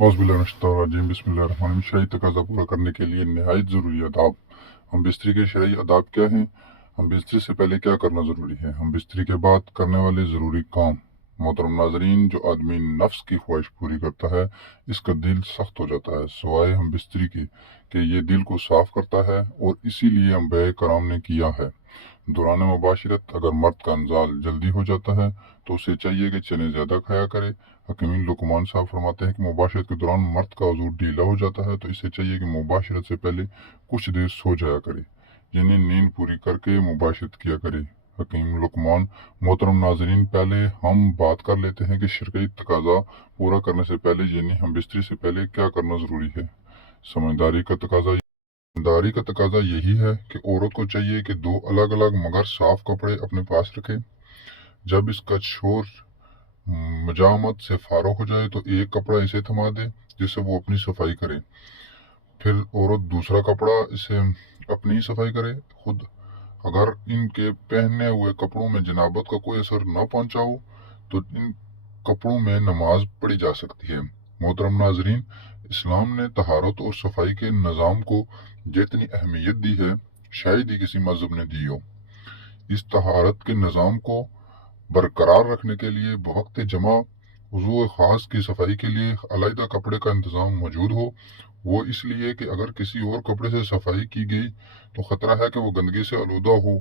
औज़ुबिल्लाहि बिस्मिल्लाहिर्रहमानिर्रहीम। शरई तकाज़ा पूरा करने के लिए नहायत ज़रूरी आदाब। हम बिस्तरी के शरई आदाब क्या हैं? हम बिस्तरी से पहले क्या करना ज़रूरी है? हम बिस्तरी के बाद करने वाले ज़रूरी काम। मोहतरम नाज़रीन, जो आदमी नफ्स की ख्वाहिश पूरी करता है, इसका दिल सख्त हो जाता है सवाए हम बिस्तरी के कि ये दिल को साफ़ करता है, और इसीलिए अम्बिया कराम ने किया है। दौरान मुबाशरत अगर मर्द का अंजाल जल्दी हो जाता है तो उसे चाहिए कि चने ज़्यादा खाया करे। हकीम लुकमान साहब फरमाते हैं कि मुबाशरत के दौरान मर्द का वजू ढीला हो जाता है तो इसे चाहिए कि मुबाशरत से पहले कुछ देर सो जाया करे, यानी नींद पूरी करके मुबाशरत किया करे। हकीम लुकमान। मोहतरम नाजरीन, पहले हम बात कर लेते हैं कि शरई तकाजा पूरा करने से पहले यानी हम बिस्तरी से पहले क्या करना ज़रूरी है। समझदारी का तकाजा दारी का तकाजा यही है कि औरत को चाहिए कि दो अलग अलग मगर साफ कपड़े अपने पास रखे। जब इसका शोर मजामत से फारो हो जाए तो एक कपड़ा इसे थमा दे जिससे वो अपनी सफाई करे। फिर औरत दूसरा कपड़ा इसे अपनी सफाई करे खुद। अगर इनके पहने हुए कपड़ों में जनाबत का कोई असर न पहुंचा हो तो इन कपड़ों में नमाज पढ़ी जा सकती है। मोहतरम नाजरीन, इस्लाम ने तहारत और सफाई के निज़ाम को जितनी अहमियत दी है शायद ही किसी मजहब ने दी हो। इस तहारत के निज़ाम को बरकरार रखने के लिए बवक्त जमा वज़ू ख़ास की सफाई के लिए अलहदा कपड़े का इंतज़ाम मौजूद हो। वो इसलिए कि अगर किसी और कपड़े से सफाई की गई तो ख़तरा है कि वो गंदगी से आलूदा हो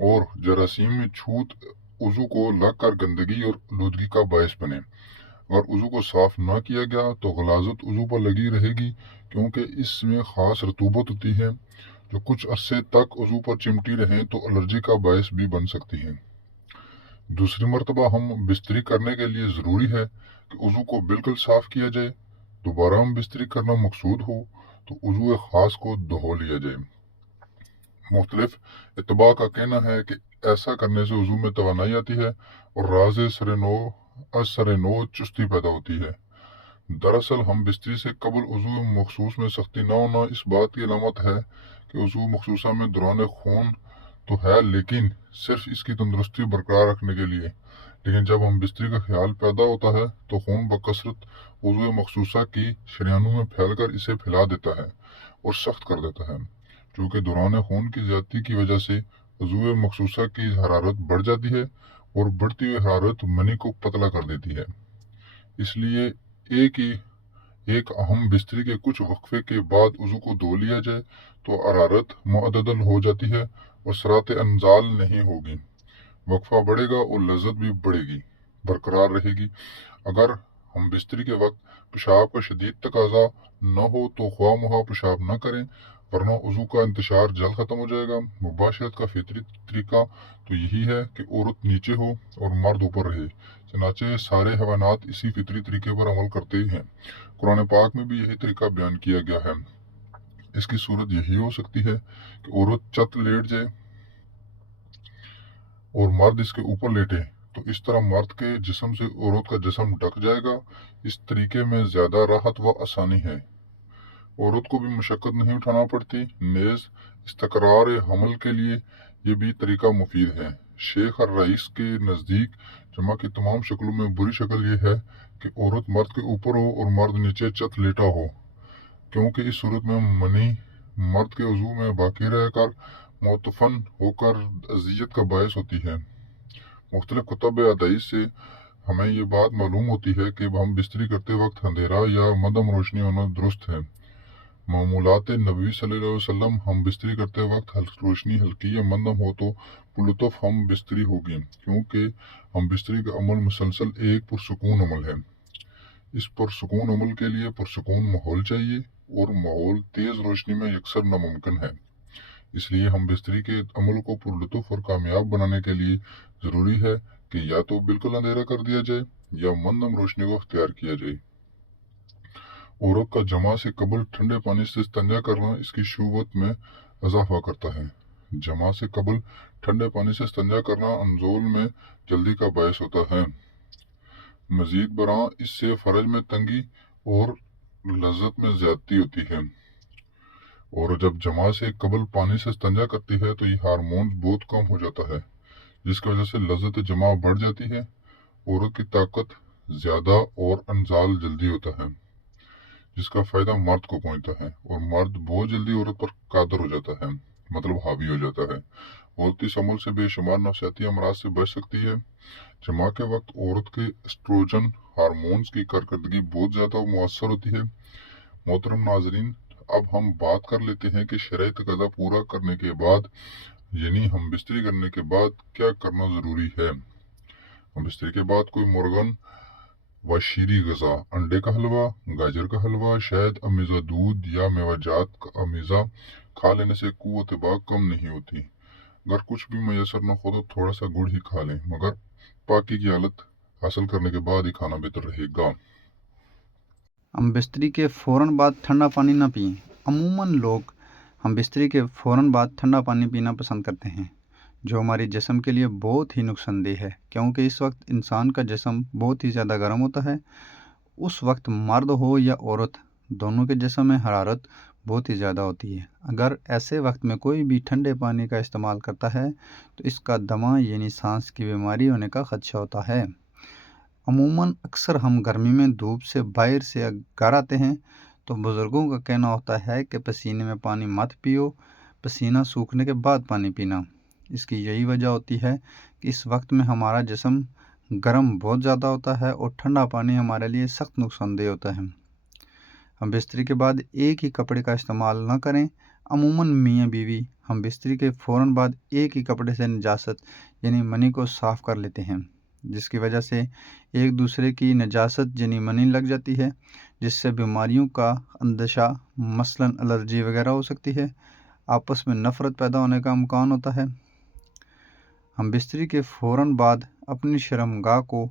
और जरासीम में छूत वज़ू को लग कर गंदगी और आलूदगी का बायस बने। अगर वज़ू को साफ ना किया गया तो गलाजत वज़ू पर लगी रहेगी, क्योंकि इसमें ख़ास रतूबत होती है जो कुछ अरसे तक वज़ू पर चिमटी रहे तो एलर्जी का बायस भी बन सकती है। दूसरी मरतबा हम बिस्तरी करने के लिए ज़रूरी है कि वज़ू को बिल्कुल साफ किया जाए। दोबारा हम बिस्तरी करना मकसूद हो तो वज़ू ख़ास को धो लिया जाए। मुख्तलिफ इत्तबा का कहना है कि ऐसा करने से वज़ू में तवानाई आती है और राज सरे नो चुस्ती पैदा होती है। दरअसल हम बिस्तरी से कबल वज़ू मखसूस में सख्ती न होना इस बात की अलामत है कि वज़ू मखसूसा में दौरान खून तो है, लेकिन सिर्फ इसकी तंदुरुस्ती बरकरार रखने के लिए। लेकिन जब हम बिस्तरी का ख्याल पैदा होता है तो खून बकसरत वज़ू मखसूसा की शरियानों में फैलकर इसे फैला देता है और सख्त कर देता है। चूँकि दौरान खून की ज्यादती की वजह से वज़ू मखसूसा की हरारत बढ़ जाती है और बढ़ती हुई हरारत मनी को पतला कर देती है। इसलिए एक अहम बिस्तरी के कुछ वक्फे के बाद वज़ू को धो लिया जाए तो हरारत मुअद्दल हो जाती है और सरात अंजाल नहीं होगी। वक्फा बढ़ेगा और लज्जत भी बढ़ेगी, बरकरार रहेगी। अगर हम बिस्तरी के वक्त पेशाब का शदीद तकाजा न हो तो ख्वाह मुहा पेशाब न करें, वरना वज़ू का इंतशार जल्द ख़त्म हो जाएगा। मुबाशरत का फितरी तरीका तो यही है कि औरत नीचे हो और मर्द ऊपर रहे, चनाचे सारे हैवानात इसी फितरी तरीके पर अमल करते ही हैं। कुरान पाक में भी यही तरीका बयान किया गया है। इसकी सूरत यही हो सकती है कि औरत चत लेट जाए और मर्द इसके ऊपर लेटे, तो इस तरह मर्द के जिस्म से औरत का जिस्म ढक जाएगा। इस तरीके में ज्यादा राहत व आसानी है, औरत को भी मशक्कत नहीं उठाना पड़ती। नेज इस्तकरार हमल के लिए ये भी तरीका मुफीद है। शेख और रईस के नज़दीक जमा की तमाम शक्लों में बुरी शक्ल ये है कि औरत मर्द के ऊपर हो और मर्द नीचे चत लेटा हो, क्योंकि इस सूरत में मनी मर्द के वज़ू में बाकी रहकर मुतफन होकर अजियत का बायस होती है। मुख्तलिफ कुतुब हदीस से हमें ये बात मालूम होती है कि हम बिस्तरी करते वक्त अंधेरा या मध्यम रोशनी होना दुरुस्त है। मामूलात नबी सल्लल्लाहु अलैहि वसल्लम, हम बिस्तरी करते वक्त रोशनी हल्की या मंदम हो तो पुलुतफ हम बिस्तरी होगी, क्योंकि हम बिस्तरी का अमल मुसलसल एक पुरसकून अमल है। इस पुरसकून अमल के लिए पुरसकून माहौल चाहिए और माहौल तेज रोशनी में यकसर नामुमकिन है। इसलिए हम बिस्तरी के अमल को पुरलुत्फ और कामयाब बनाने के लिए ज़रूरी है कि या तो बिल्कुल अंधेरा कर दिया जाए या मंदम रोशनी को अख्तियार किया जाए। औरत का जमा से कबल ठंडे पानी से इस्तिंजा करना इसकी शुबत में इजाफा करता है। जमा से कबल ठंडे पानी से इस्तिंजा करना अंजोल में जल्दी का बायस होता है। मजीद बरां इससे फर्ज में तंगी और लज्जत में ज्यादती होती है। और जब जमा से कबल पानी से इस्तिंजा करती है तो ये हार्मोन बहुत कम हो जाता है, जिसकी वजह से लज्जत जमा बढ़ जाती है, औरत की ताकत ज्यादा और अंजाल जल्दी होता है। जिसका फ़ायदा मर्द को पहुंचता है और मर्द बहुत जल्दी औरत पर कादर हो जाता है, मतलब हावी हो जाता है। औरत इस अमल से बेशुमार नफसियाती अमराज से बच सकती है। जमा के वक्त औरत के एस्ट्रोजन हार्मोन्स की कारकर्दगी बहुत ज़्यादा मुअस्सर होती है। मोहतरम नाजरीन, अब हम बात कर लेते हैं कि शरई तकाज़ा पूरा करने के बाद, यानी हम बिस्तरी करने के बाद क्या करना ज़रूरी है। हम बिस्तरी के बाद कोई मुर्गन व शीरी गज़ा, अंडे का हलवा, गाजर का हलवा, शहद, अमीज़ा दूध या मेवाजात का अमीज़ा खा लेने से कुव्वत बाग कम नहीं होती। अगर कुछ भी मैसर न हो तो थोड़ा सा गुड़ ही खा लें, मगर पाकी की हालत हासिल करने के बाद ही खाना बेहतर रहेगा। हम बिस्तरी के फ़ौरन बाद ठंडा पानी ना पिएं। अमूमन लोग हम बिस्तरी के फ़ौरन बाद ठंडा पानी पीना पसंद करते हैं, जो हमारे जिस्म के लिए बहुत ही नुकसानदेह है, क्योंकि इस वक्त इंसान का जिस्म बहुत ही ज़्यादा गर्म होता है। उस वक्त मर्द हो या औरत, दोनों के जिस्म में हरारत बहुत ही ज़्यादा होती है। अगर ऐसे वक्त में कोई भी ठंडे पानी का इस्तेमाल करता है तो इसका दमा यानी सांस की बीमारी होने का ख़दशा होता है। अमूमन अक्सर हम गर्मी में धूप से बाहर से घर आते हैं तो बुज़ुर्गों का कहना होता है कि पसीने में पानी मत पियो, पसीना सूखने के बाद पानी पीना। इसकी यही वजह होती है कि इस वक्त में हमारा जिस्म गर्म बहुत ज़्यादा होता है और ठंडा पानी हमारे लिए सख्त नुकसानदेह होता है। हम बिस्तरी के बाद एक ही कपड़े का इस्तेमाल न करें। अमूमन मियाँ बीवी हम बिस्तरी के फ़ौरन बाद एक ही कपड़े से नजासत यानी मनी को साफ़ कर लेते हैं, जिसकी वजह से एक दूसरे की नजासत यानी मनी लग जाती है, जिससे बीमारियों का अंदेशा मसलन एलर्जी वगैरह हो सकती है। आपस में नफ़रत पैदा होने का इम्कान होता है। हम बिस्तरी के फ़ौरन बाद अपनी शर्मगाह को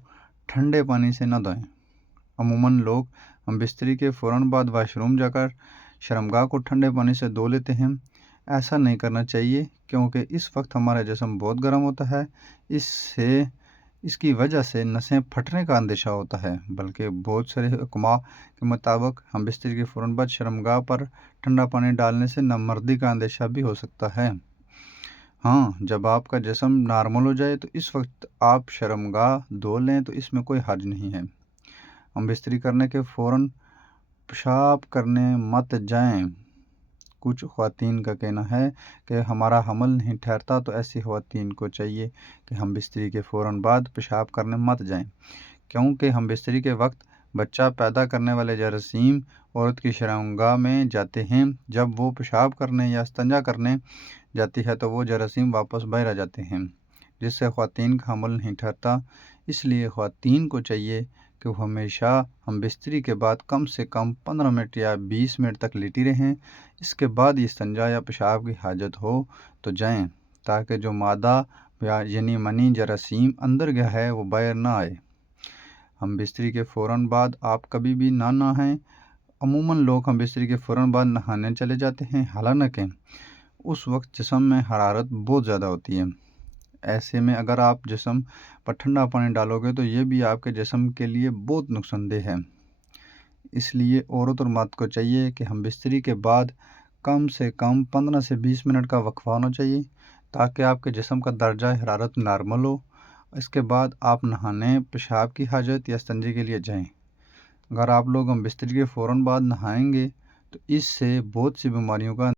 ठंडे पानी से न धोएं। अमूमन लोग हम बिस्तरी के फ़ौरन बाद वाशरूम जाकर शर्मगाह को ठंडे पानी से धो लेते हैं। ऐसा नहीं करना चाहिए, क्योंकि इस वक्त हमारा जिस्म बहुत गर्म होता है। इसकी वजह से नसें फटने का अंदेशा होता है। बल्कि बहुत सारे हुक्मा के मुताबिक हम बिस्तरी के फ़ौरन बाद शर्मगाह पर ठंडा पानी डालने से नामर्दी का अंदेशा भी हो सकता है। हाँ, जब आपका जिस्म नॉर्मल हो जाए तो इस वक्त आप शर्मगाह धो लें तो इसमें कोई हर्ज नहीं है। हम बिस्तरी करने के फ़ौरन पेशाब करने मत जाएं। कुछ ख़वातीन का कहना है कि हमारा हमल नहीं ठहरता, तो ऐसी ख़वातीन को चाहिए कि हम बिस्तरी के फ़ौरन बाद पेशाब करने मत जाएं, क्योंकि हम बिस्तरी के वक्त बच्चा पैदा करने वाले जरासीम औरत की शर्मगाह में जाते हैं। जब वो पेशाब करने या इस्तिंजा करने जाती है तो वो जरासीम वापस बाहर आ जाते हैं, जिससे ख़वातीन का हमल नहीं ठहरता। इसलिए ख़वातीन को चाहिए कि वो हमेशा हम बिस्तरी के बाद कम से कम 15 मिनट या 20 मिनट तक लेटी रहें। इसके बाद इस्तिंजा या पेशाब की हाजत हो तो जाएं, ताकि जो मादा या यानी मनी जरासीम अंदर गया है वो बाहर ना आए। हम बिस्तरी के फ़ौरन बाद आप कभी भी ना नहाएं। अमूमन लोग हम बिस्तरी के फ़ौरन बाद नहाने चले जाते हैं, हालांकि उस वक्त जिस्म में हरारत बहुत ज़्यादा होती है। ऐसे में अगर आप जिस्म पर ठंडा पानी डालोगे तो ये भी आपके जिस्म के लिए बहुत नुकसानदेह है। इसलिए औरत और मर्द को चाहिए कि हम बिस्तरी के बाद कम से कम 15 से 20 मिनट का वक्फा होना चाहिए, ताकि आपके जिस्म का दर्जा हरारत नॉर्मल हो। इसके बाद आप नहाने, पेशाब की हाजत या इस्तिंजे के लिए जाएं। अगर आप लोग हम बिस्तरी के फ़ौरन बाद नहाएंगे तो इससे बहुत सी बीमारियों का